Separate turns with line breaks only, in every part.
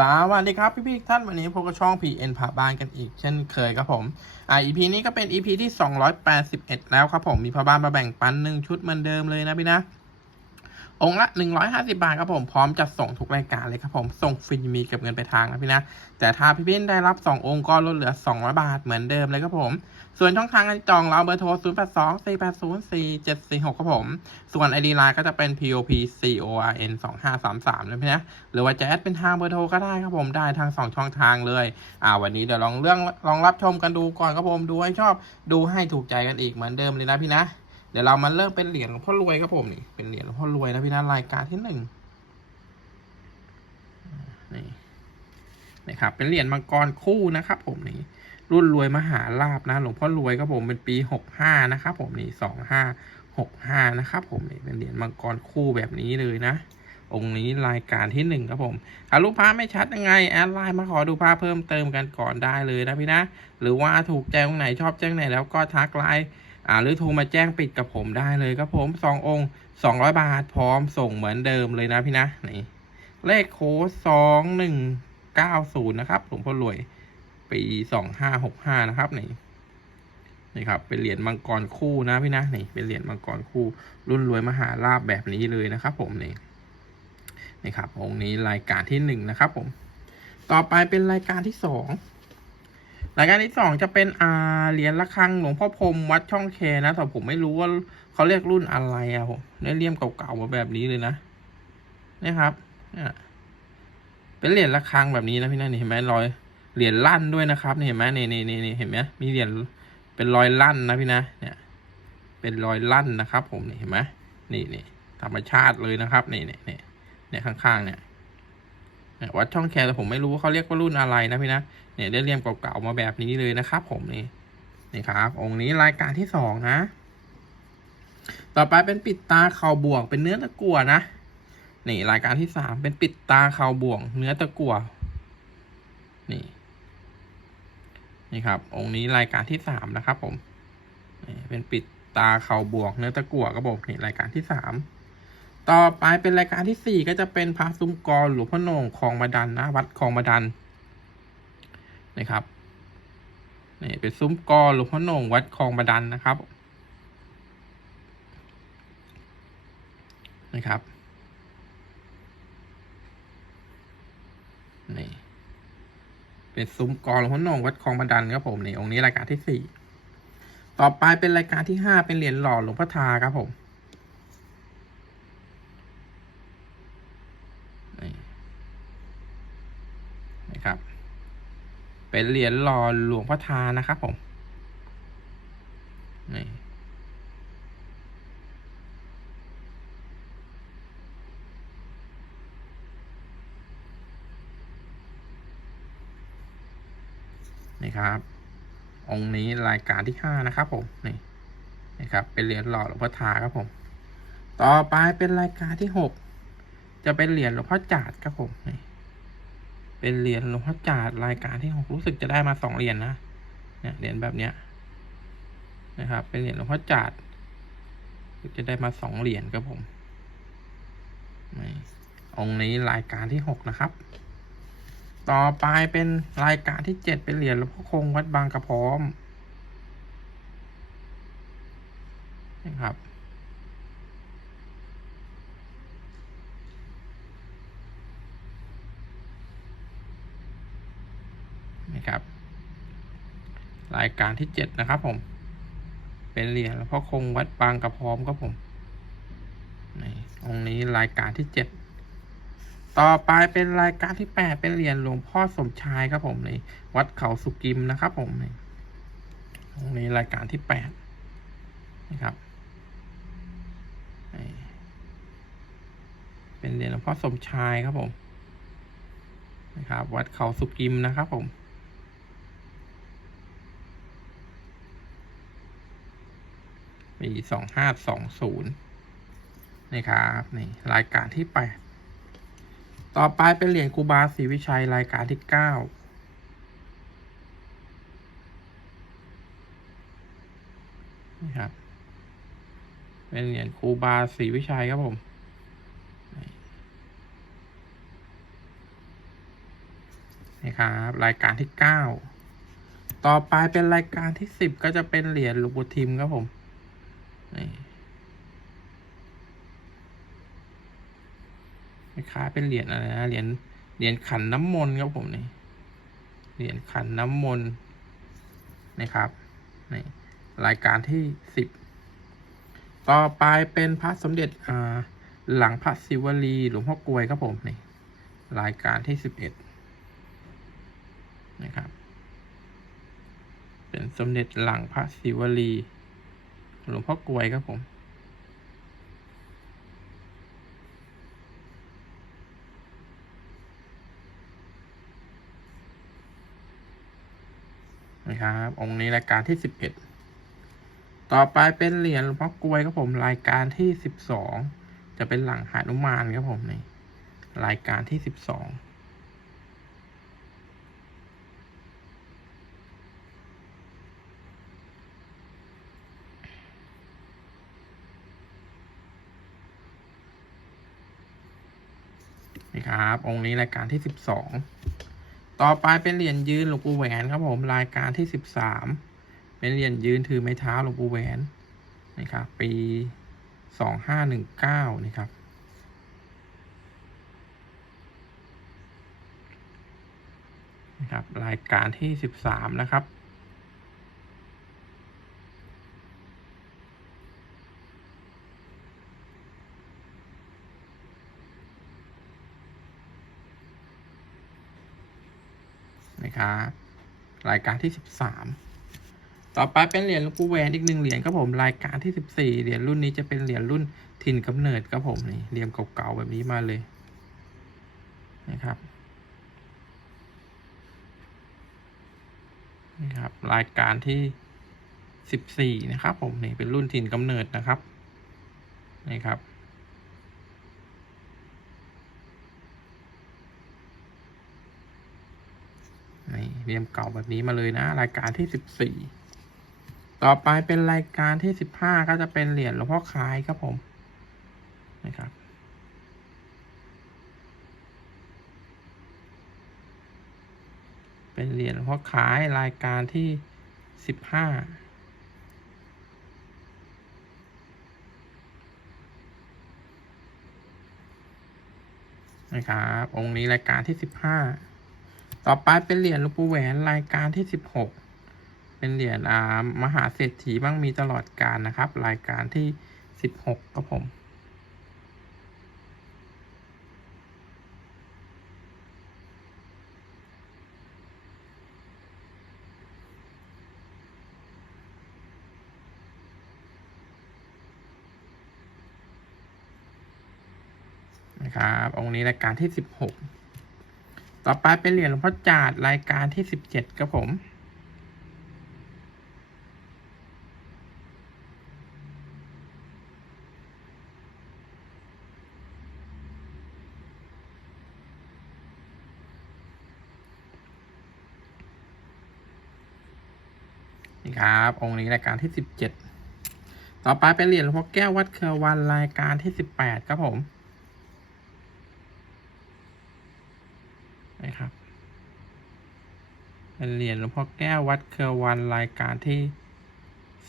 สวัสดีครับพี่พี่ๆท่านวันนี้พบกับช่อง PN ผ่าบ้านกันอีก เช่นเคยครับผมอ่า EP นี้ก็เป็น EP ที่ 281 แล้วครับผมมีพ่อบ้านมาแบ่งปันหนึ่งชุดเหมือนเดิมเลยนะพี่นะ องค์ละ 150 บาทครับผมพร้อมจัดส่งทุกรายการเลยครับผมส่งฟรีมีเก็บเงินไปทางนะพี่นะ แต่ถ้าพี่พี่ได้รับ 2 องค์ก็ลดเหลือ 200 บาทเหมือนเดิมเลยครับผม ส่วนช่องทางการจองเราเบอร์โทร 0 8 2 4 8 0 4 7 4 6 ครับผม ส่วน ID Line ก็จะเป็น POP CORN 2533นะพี่นะ หรือว่าจะแอดเป็นทางเบอร์โทรก็ได้ครับผมได้ทาง 2 ช่องทางเลยอ่าวันนี้เดี๋ยวลองเรื่องลองรับชมกันดูก่อนครับผมดูให้ชอบดูให้ถูกใจกันอีกเหมือนเดิมเลยนะพี่นะ ดี๋ยวเรามาเริ่มเป็นเหรียญหลวงพ่อรวยครับผมนี่เป็นเหรียญหลวงพ่อรวยนะพี่นะรายการที่หนึ่งนี่นี่ครับเป็นเหรียญมังกรคู่นะครับ ผมนี่รุ่นรวยมหาลาบนะ หลวงพ่อรวยครับผมเป็นปีหกห้านะครับผมนี่สองห้าหกห้านะครับผมนี่เป็นเหรียญมังกรคู่แบบนี้เลยนะ องค์นี้รายการที่หนึ่งครับผมถ้ารูปภาพไม่ชัดยังไงแอดไลน์มาขอดูภาพเพิ่มเติมกันก่อนได้เลยนะพี่นะ หรือว่าถูกใจตรงไหนชอบแจ้งไหนแล้วก็ทักไลน์ อ่าหรือโทรมาแจ้งปิดกับผมได้เลยครับผมสององค์สองร้อยบาทพร้อมส่งเหมือนเดิมเลยนะพี่นะนี่เลขโค้ดสองหนึ่งเก้าศูนย์นะครับหลวงพ่อรวยปีสองห้าหกห้านะครับนี่นี่ครับเป็นเหรียญมังกรคู่นะพี่นะนี่เป็นเหรียญมังกรคู่ รุ่นรวยมหาลาบแบบนี้เลยนะครับ ผมนี่นี่ครับองค์นี้รายการที่หนึ่งนะครับ ผม ต่อไปเป็นรายการที่สอง รายการที่สองจะเป็นอ่าเหรียญระฆังหลวงพ่อพรมวัดช่องแคนะแต่ผมไม่รู้ว่าเขาเรียกรุ่นอะไรอะผมได้เลี่ยมเก่าๆมาแบบนี้เลยนะนี่ครับเนี่ยเป็นเหรียญระฆังแบบนี้นะพี่นะนี่เห็นไหมรอยเหรียญลั่นด้วยนะครับนี่เห็นไหมนี่นี่นี่นี่เห็นไหมมีเหรียญเป็นรอยลั่นนะพี่นะเนี่ย เป็นรอยลั่นนะครับ ผมนี่เห็นไหมนี่นี่ธรรมชาติเลยนะครับ นี่นี่นี่เนี่ยข้างๆเนี่ย วัดช่องแคร์แต่ผมไม่รู้ว่าเขาเรียกว่ารุ่นอะไรนะพี่นะเนี่ยได้เรียมเก่าๆมาแบบนี้เลยนะครับ ผมนี่นี่ครับ องค์นี้รายการที่สองนะ ต่อไปเป็นปิดตาเข่าบวกเป็นเนื้อตะกั่วนะนี่รายการที่สามเป็นปิดตาเข่าบวกเนื้อตะกั่วนี่ นี่ครับ องค์นี้รายการที่สามนะครับ ผมเป็นปิดตาเข่าบวกเนื้อตะกั่วกระบอกนี่รายการที่สาม ต่อไปเป็นรายการที่สี่ก็จะเป็นพระซุ้มกรหลวงพ่อโหน่งคลองบาดันนะวัดคลองบาดันนี่ครับนี่เป็นซุ้มกรหลวงพ่อโหน่งวัดคลองบาดันนะครับนี่ครับนี่เป็นซุ้มกรหลวงพ่อโหน่งวัดคลองบันดันครับผมนี่องค์นี้รายการที่สี่ต่อไปเป็นรายการที่ห้าเป็นเหรียญหล่อหลวงพ่อทาครับผมนี่นะครับ เป็นเหรียญหล่อหลวงพ่อทานะครับผมนี่นี่ครับ องค์นี้รายการที่ห้านะครับผมนี่นะครับ เป็นเหรียญหล่อหลวงพ่อทาครับผม ต่อไปเป็นรายการที่หกจะเป็นเหรียญหลวงพ่อจาดครับผมนี่ เป็นเหรียญหลวงพ่อจาดรายการที่หกรู้สึกจะได้มาสองเหรียญนะเนี่ยเหรียญแบบเนี้ยนะครับ เป็นเหรียญหลวงพ่อจาดจะได้มาสองเหรียญครับผมองค์นี้รายการที่หกนะครับ ต่อไปเป็นรายการที่เจ็ดเป็นเหรียญหลวงพ่อคงวัดบางกระพร้อมนะครับ ครับ รายการที่เจ็ดนะครับผม เป็นเหรียญหลวงพ่อคงวัดบางกระพร้อมครับผมนี่องค์นี้รายการที่เจ็ดต่อไปเป็นรายการที่แปดเป็นเหรียญหลวงพ่อสมชายครับผมในวัดเขาสุกิมนะครับผมในตรงนี้รายการที่แปดนะครับเป็นเหรียญหลวงพ่อสมชายครับผมนะครับ วัดเขาสุกิมนะครับผม ปีสองห้าสองศูนย์นี่ครับนี่รายการที่แปดต่อไปเป็นเหรียญคูบาศรีวิชัยรายการที่เก้านี่ครับ เป็นเหรียญคูบาศรีวิชัยครับผมนะครับ รายการที่เก้า ต่อไปเป็นรายการที่สิบก็จะเป็นเหรียญหลวงปู่ทิมครับผม นี่คล้ายเป็นเหรียญอะไรนะเหรียญเหรียญขันน้ำมนต์ครับผมนี่เหรียญขันน้ำมนต์นะครับนี่รายการที่สิบต่อไปเป็นพระสมเด็จอ่าหลังพระศิวลีหลวงพ่อกลวยครับผมนี่รายการที่สิบเอ็ดนะครับ เป็นสมเด็จหลังพระศิวลี หลวงพ่อกลวยครับผมนะครับองค์นี้รายการที่สิบเอ็ดต่อไปเป็นเหรียญหลวงพ่อกลวยครับผมรายการที่สิบสองจะเป็นหลังหานุมานครับผมนี่รายการที่สิบสอง ครับ องค์นี้รายการที่สิบสองต่อไปเป็นเหรียญยืนหลวงปู่แหวนครับผมรายการที่สิบสามเป็นเหรียญยืนถือไม้เท้าหลวงปู่แหวนนะครับปีสองห้าหนึ่งเก้านี่ครับนะครับรายการที่สิบสามนะครับ ครับรายการที่สิบสามต่อไปเป็นเหรียญลวงปู่แหวนอีกหนึ่งเหรียญครับผมรายการที่สิบสี่เหรียญรุ่นนี้จะเป็นเหรียญรุ่นถิ่นกำเนิดครับผมนี่เหรียญเก่าๆแบบนี้มาเลยนะครับนี่ครับ รายการที่สิบสี่นะครับ ผมนี่เป็นรุ่นถิ่นกำเนิดนะครับนี่ครับ นี่ เรียมเก่าแบบนี้มาเลยนะ รายการที่สิบสี่ต่อไปเป็นรายการที่สิบห้าก็จะเป็นเหรียญหลวงพ่อคล้ายครับผมนะครับเป็นเหรียญหลวงพ่อคล้ายรายการที่สิบห้านะครับองค์นี้รายการที่สิบห้า ต่อไปเป็นเหรียญหลวงปู่แหวนรายการที่สิบหกเป็นเหรียญอ่ามหาเศรษฐีบ้างมีตลอดการนะครับ รายการที่สิบหกครับผมนะครับองค์นี้รายการที่สิบหก ต่อไปเป็นเหรียญหลวงพ่อจาดรายการที่สิบเจ็ดครับผม นี่ครับ องค์นี้รายการที่สิบเจ็ดต่อไปเป็นเหรียญหลวงพ่อแก้ววัดเครือวันรายการที่สิบแปดครับผม นะครับ เป็นเหรียญหลวงพ่อแก้ววัดเครือวันรายการที่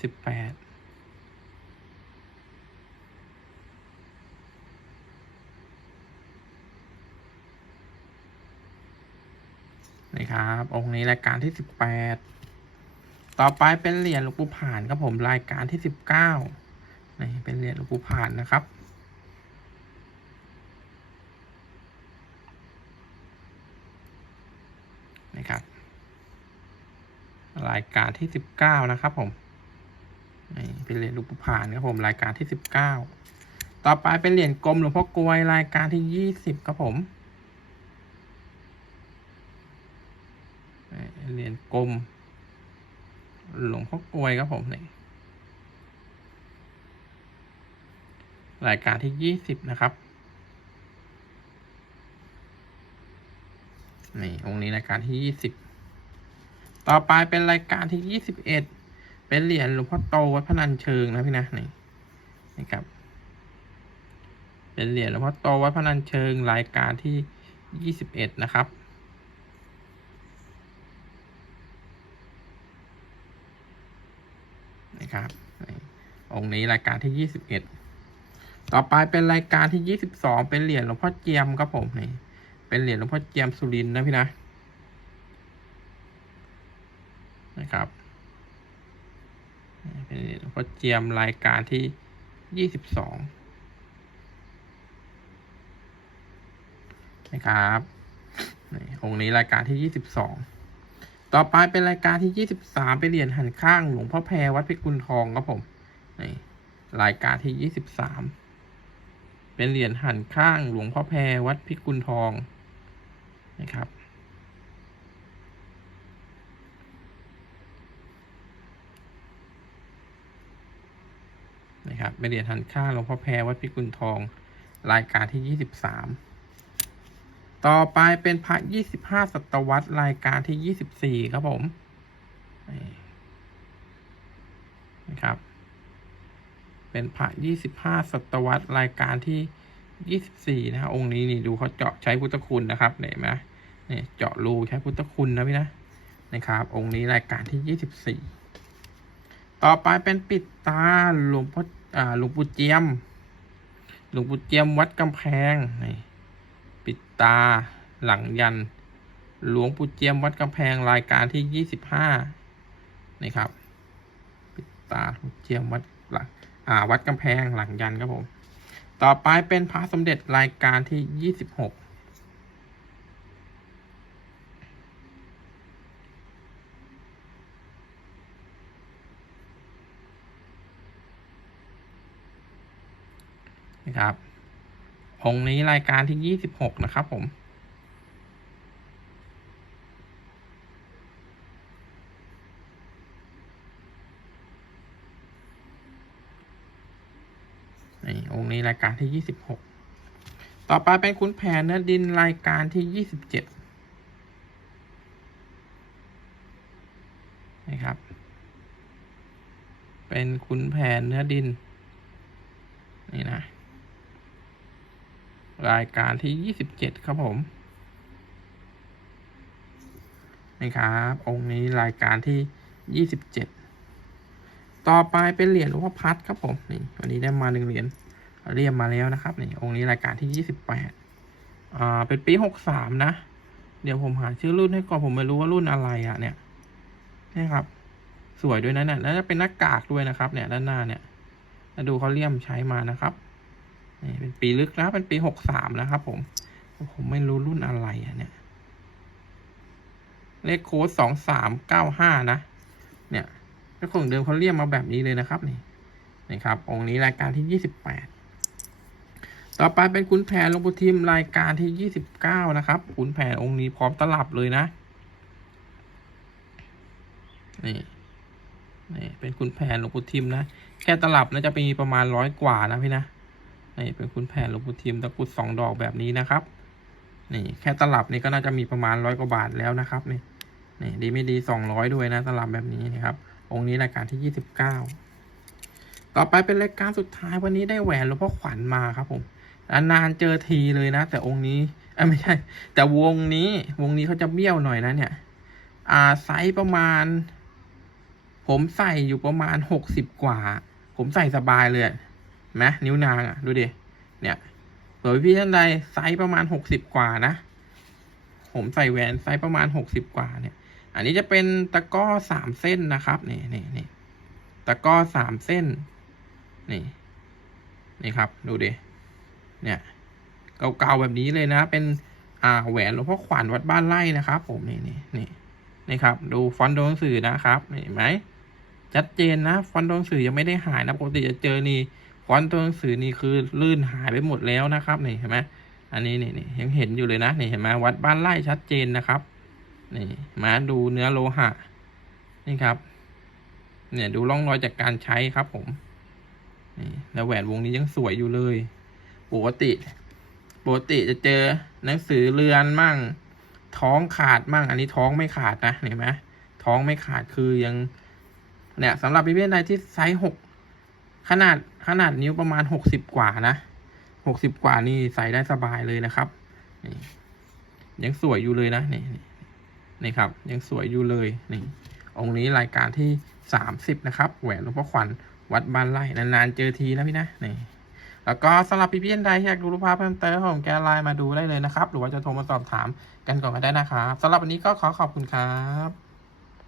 สิบแปดนี่ครับ องค์นี้รายการที่สิบแปดต่อไปเป็นเหรียญหลวงปู่ผ่านครับผมรายการที่สิบเก้านี่เป็นเหรียญหลวงปู่ผ่านนะครับ ครับรายการที่สิบเก้านะครับผมนี่เป็นเหรียญหลวงปู่ผ่านครับผมรายการที่สิบเก้าต่อไปเป็นเหรียญกลมหลวงพ่อกลวยรายการที่ยี่สิบครับผมเหรียญกลมหลวงพ่อกลวยครับผมนี่รายการที่ยี่สิบนะครับ นี่องนี้รายการที่ยี่สิบต่อไปเป็นรายการที่ยี่สิบเอ็ดเป็นเหรียญหลวงพ่อโตวัดพนันเชิงนะพี่นะนี่นะครับ เป็นเหรียญหลวงพ่อโตวัดพนันเชิงรายการที่ยี่สิบเอ็ดนะครับนะครับองนี้รายการที่ยี่สิบเอ็ดต่อไปเป็นรายการที่ยี่สิบสองเป็นเหรียญหลวงพ่อเจียมครับผมนี่ เป็นเหรียญหลวงพ่อเจียมสุรินนะพี่นะ นะครับ เป็นเหรียญหลวงพ่อเจียมรายการที่ยี่สิบสองนะครับองค์นี้รายการที่ยี่สิบสองต่อไปเป็นรายการที่ยี่สิบสามเป็นเหรียญหันข้างหลวงพ่อแพรวัดพิกุลทองครับผมนี่รายการที่ยี่สิบสามเป็นเหรียญหันข้างหลวงพ่อแพรวัดพิกุลทอง นะครับ นะครับเป็นเหรียญหันข้าหลวงพ่อแพรวัดพิกุลทองรายการที่ยี่สิบสามต่อไปเป็นพระยี่สิบห้าศตวรรษรายการที่ยี่สิบสี่ครับผมนะครับ เป็นพระยี่สิบห้าศตวรรษรายการที่ ยี่สิบสี่นะครับองค์นี้นี่ดูเขาเจาะใช้พุทธคุณนะครับเห็นไหมเนี่ยเจาะรูใช้พุทธคุณนะพี่นะนะครับ องค์นี้รายการที่ยี่สิบสี่ต่อไปเป็นปิดตาหลวงพ่ออ่าหลวงปู่เจียม หลวงปู่เจียมวัดกำแพงนี่ปิดตาหลังยัน หลวงปู่เจียมวัดกำแพงรายการที่ยี่สิบห้านี่ครับ ปิดตาหลวงปู่เจียมวัดหลังอ่าวัดกำแพงหลังยันครับผม ต่อไปเป็นพระสมเด็จรายการที่ยี่สิบหกนะครับ องค์นี้รายการที่ยี่สิบหกนะครับผม นี่ องค์นี้รายการที่ยี่สิบหกต่อไปเป็นขุนแผนเนื้อดินรายการที่ยี่สิบเจ็ดนะครับ เป็นขุนแผนเนื้อดิน นี่นะ รายการที่ยี่สิบเจ็ดครับผมนี่ครับ องค์นี้รายการที่ยี่สิบเจ็ดต่อไปเป็นเหรียญหลวงพ่อพัดครับผม นี่วันนี้ได้มาหนึ่งเหรียญ เรียมมาแล้วนะครับนี่องค์นี้รายการที่ยี่สิบแปดอ่าเป็นปีหกสามนะ เดี๋ยวผมหาชื่อรุ่นให้ก่อนผมไม่รู้ว่ารุ่นอะไรอะเนี่ยนี่ครับ สวยด้วยนะเนี่ยแล้วจะเป็นหน้ากากด้วยนะครับ เนี่ยด้านหน้าเนี่ยแล้วดูเขาเลี่ยมใช้มานะครับนี่เป็นปีลึกนะเป็นปีหกสามนะครับ ผมผมไม่รู้รุ่นอะไรอะเนี่ยเลขโค้ดสองสามเก้าห้านะ เนี่ยเจ้าของเดิมเขาเรียกมาแบบนี้เลยนะครับนี่นี่ครับ องค์นี้รายการที่ยี่สิบแปด ต่อไปเป็นขุนแผนลงปูทิมรายการที่ยี่สิบเก้านะครับขุนแผนองค์นี้พร้อมตลับเลยนะ นี่นี่เป็นขุนแผนหลวงปู่ทิมนะ แค่ตลับน่าจะมีประมาณร้อยกว่านะพี่นะ นี่เป็นขุนแผนหลวงปู่ทิมตะกรุดสองดอกแบบนี้นะครับ นี่แค่ตลับนี่ก็น่าจะมีประมาณร้อยกว่าบาทแล้วนะครับนี่ นี่ดีไม่ดีสองร้อยด้วยนะ ตลับแบบนี้นะครับ องค์นี้รายการที่ยี่สิบเก้า ต่อไปเป็นรายการสุดท้ายวันนี้ได้แหวนหลวงพ่อขวัญมาครับผม นานๆเจอทีเลยนะ แต่องค์นี้อ้ยไม่ใช่ แต่วงนี้วงนี้เขาจะเบี้ยวหน่อยนะเนี่ย อ่าไซส์ประมาณ ผมใส่อยู่ประมาณหกสิบกว่า ผมใส่สบายเลยนไหมนิ้วนางอะ ดูดิเนี่ยเผื่อพี่ท่านใดไซส์ประมาณหกสิบกว่านะ ผมใส่แหวนไซส์ประมาณหกสิบกว่าเนี่ย อันนี้จะเป็นตะก้อสามเส้นนะครับนี่นี่นี่ตะก้อสามเส้น นี่ นี่ครับ ดูดิ เนี่ยเก่าๆแบบนี้เลยนะ เป็นอ่าแหวนหลวงพ่อขวัญวัดบ้านไร่นะครับ ผมนี่นี่นี่นี่ครับ ดูฟอนต์ตัวหนังสือนะครับเห็นไหมชัดเจนนะ ฟอนต์ตัวหนังสือยังไม่ได้หายนะปกติจะเจอนี่ฟอนต์ตัวหนังสือนี่คือลื่นหายไปหมดแล้วนะครับนี่เห็นไหมอันนี้นี่นี่ยังเห็นอยู่เลยนะนี่เห็นไหมวัดบ้านไร่ชัดเจนนะครับนี่มาดูเนื้อโลหะนี่ครับ เนี่ยดูร่องรอยจากการใช้ครับผมนี่แล้วแหวนวงนี้ยังสวยอยู่เลย ปกติ ปกติจะเจอหนังสือเรือนมั่ง ท้องขาดมั่ง อันนี้ท้องไม่ขาดนะเห็นไหมท้องไม่ขาดคือยัง เนี่ยสำหรับพี่เพื่อนใดที่ไซส์หกขนาดขนาดนิ้วประมาณหกสิบกว่านะหกสิบกว่านี่ใส่ได้สบายเลยนะครับนี่ยังสวยอยู่เลยนะนี่นี่นี่ครับ ยังสวยอยู่เลยนี่องค์นี้รายการที่สามสิบนะครับ แหวนหลวงพ่อขวัญวัดบ้านไร่นานๆเจอทีนะพี่นะนี่ แล้วก็สำหรับพี่ๆท่านใดที่อยากดูรูปภาพเพิ่มเติมผมแกไลน์มาดูได้เลยนะครับ หรือว่าจะโทรมาสอบถามกันก่อนก็ได้นะครับสำหรับวันนี้ก็ขอขอบคุณครับ